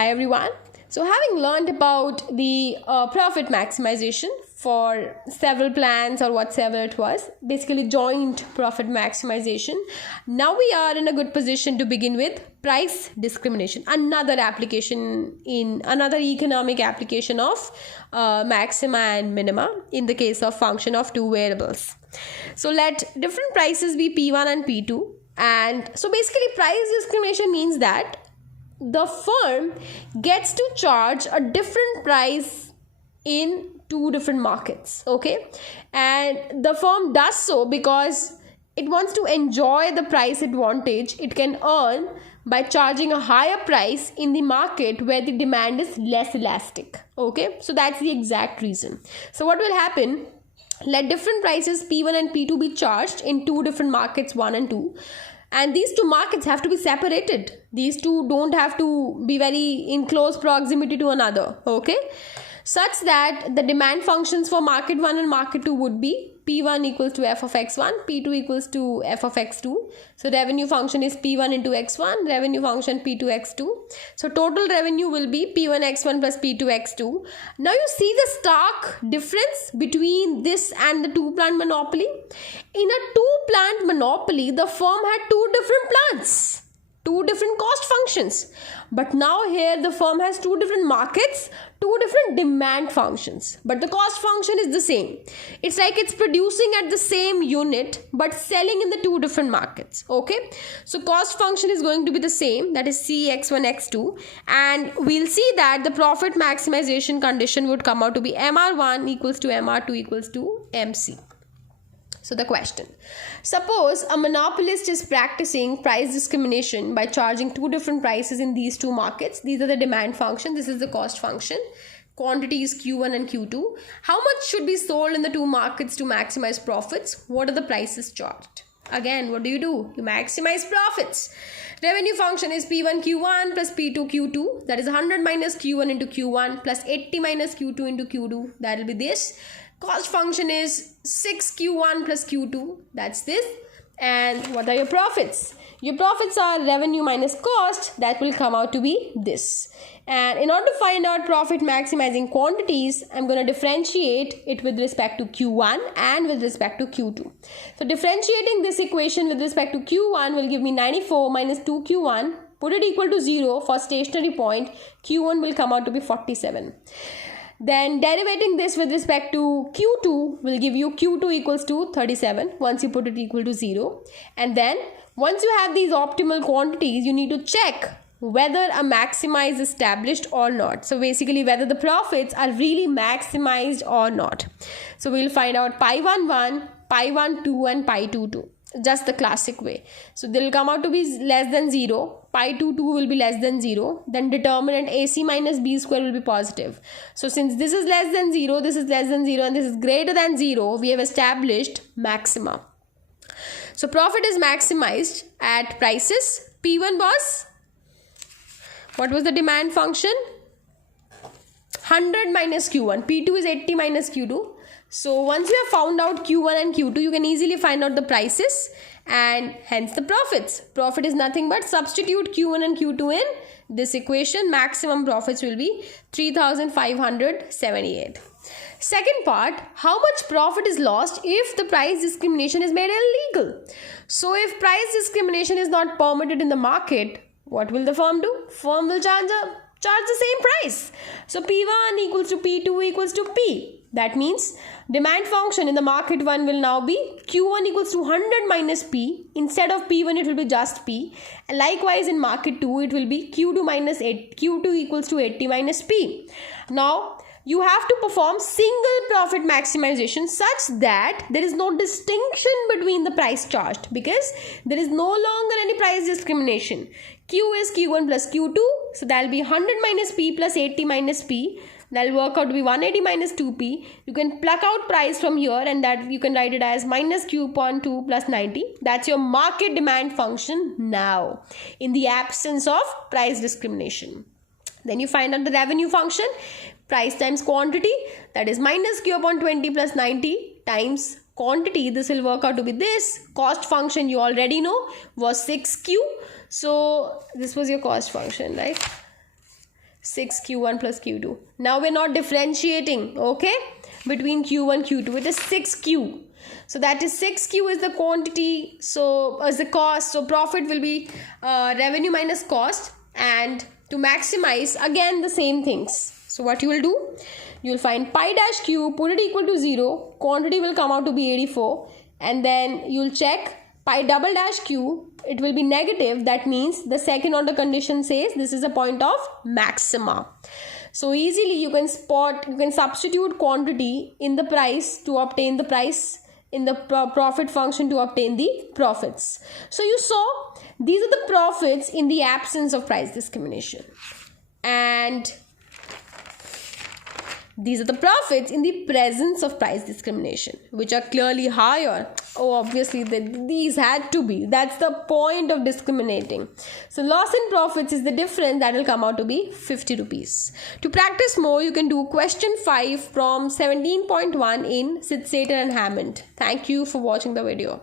Hi everyone. So having learned about the profit maximization for several plans or whatsoever it was, basically joint profit maximization, now we are in a good position to begin with price discrimination, another economic application of maxima and minima in the case of function of two variables. So let different prices be P1 and P2, and so basically price discrimination means that the firm gets to charge a different price in two different markets, okay, and the firm does so because it wants to enjoy the price advantage it can earn by charging a higher price in the market where the demand is less elastic. Okay, so that's the exact reason. So what will happen, let different prices P1 and P2 be charged in two different markets, 1 and 2, and these two markets have to be separated. These two don't have to be very in close proximity to another, okay, such that the demand functions for market 1 and market 2 would be P1 equals to f of x1, P2 equals to f of x2. So revenue function is P1 into x1, revenue function P2 x2. So total revenue will be P1 x1 plus P2 x2. Now you see the stark difference between this and the two plant monopoly. In a two plant monopoly, the firm had two different plants, two different cost functions, but now here the firm has two different markets, two different demand functions, but the cost function is the same. It's like it's producing at the same unit but selling in the two different markets. Okay, so cost function is going to be the same, that is C x1 x2, and we'll see that the profit maximization condition would come out to be MR1 equals to MR2 equals to MC. So the question, suppose a monopolist is practicing price discrimination by charging two different prices in these two markets. These are the demand function, this is the cost function. Quantity is Q1 and Q2. How much should be sold in the two markets to maximize profits? What are the prices charged? Again, what do? You maximize profits. Revenue function is P1 Q1 plus P2 Q2. That is 100 minus Q1 into Q1 plus 80 minus Q2 into Q2. That will be this. Cost function is 6Q1 plus Q2. That's this. And what are your profits? Your profits are revenue minus cost. That will come out to be this. And in order to find out profit maximizing quantities, I'm going to differentiate it with respect to Q1 and with respect to Q2. So differentiating this equation with respect to Q1 will give me 94 minus 2Q1. Put it equal to 0 for stationary point. Q1 will come out to be 47. Then derivating this with respect to Q2 will give you Q2 equals to 37 once you put it equal to 0. And then once you have these optimal quantities, you need to check whether a maxima is established or not. So basically whether the profits are really maximized or not. So we'll find out pi 1 1, pi 1 2 and pi 2 2. Just the classic way. So they'll come out to be less than 0. Pi 2 2 will be less than 0. Then determinant AC minus B square will be positive. So since this is less than 0, this is less than 0 and this is greater than 0, we have established maxima. So profit is maximized at prices. P1 was, what was the demand function? 100 minus Q1. P2 is 80 minus Q2. So once you have found out Q1 and Q2, you can easily find out the prices and hence the profits. Profit is nothing but substitute Q1 and Q2 in this equation. Maximum profits will be 3,578. Second part, how much profit is lost if the price discrimination is made illegal? So if price discrimination is not permitted in the market, what will the firm do? Firm will charge the same price. So P1 equals to P2 equals to P. That means demand function in the market 1 will now be Q1 equals to 100 minus P. Instead of P1 it will be just P. And likewise in market 2 it will be Q2 minus 8. Q2 equals to 80 minus P. Now you have to perform single profit maximization such that there is no distinction between the price charged, because there is no longer any price discrimination. Q is Q1 plus Q2. So that will be 100 minus P plus 80 minus P. That will work out to be 180 minus 2P. You can pluck out price from here and that you can write it as minus Q.2 plus 90. That's your market demand function now in the absence of price discrimination. Then you find out the revenue function. Price times quantity, that is minus Q upon 20 plus 90 times quantity. This will work out to be this. Cost function you already know was 6Q. So this was your cost function, right? 6 Q1 plus Q2. Now we're not differentiating, okay, between Q1 Q2. It is 6Q. So that is 6Q is the quantity, so as the cost. So profit will be revenue minus cost. And to maximize, again the same things. So what you will do, you will find pi dash q, put it equal to 0, quantity will come out to be 84, and then you will check pi double dash q, it will be negative. That means the second order condition says this is a point of maxima. So easily you can substitute quantity in the price to obtain the price, in the profit function to obtain the profits. So you saw these are the profits in the absence of price discrimination, and these are the profits in the presence of price discrimination, which are clearly higher. Oh, obviously these had to be. That's the point of discriminating. So loss in profits is the difference that will come out to be 50 rupees. To practice more, you can do question 5 from 17.1 in Sitzeder and Hammond. Thank you for watching the video.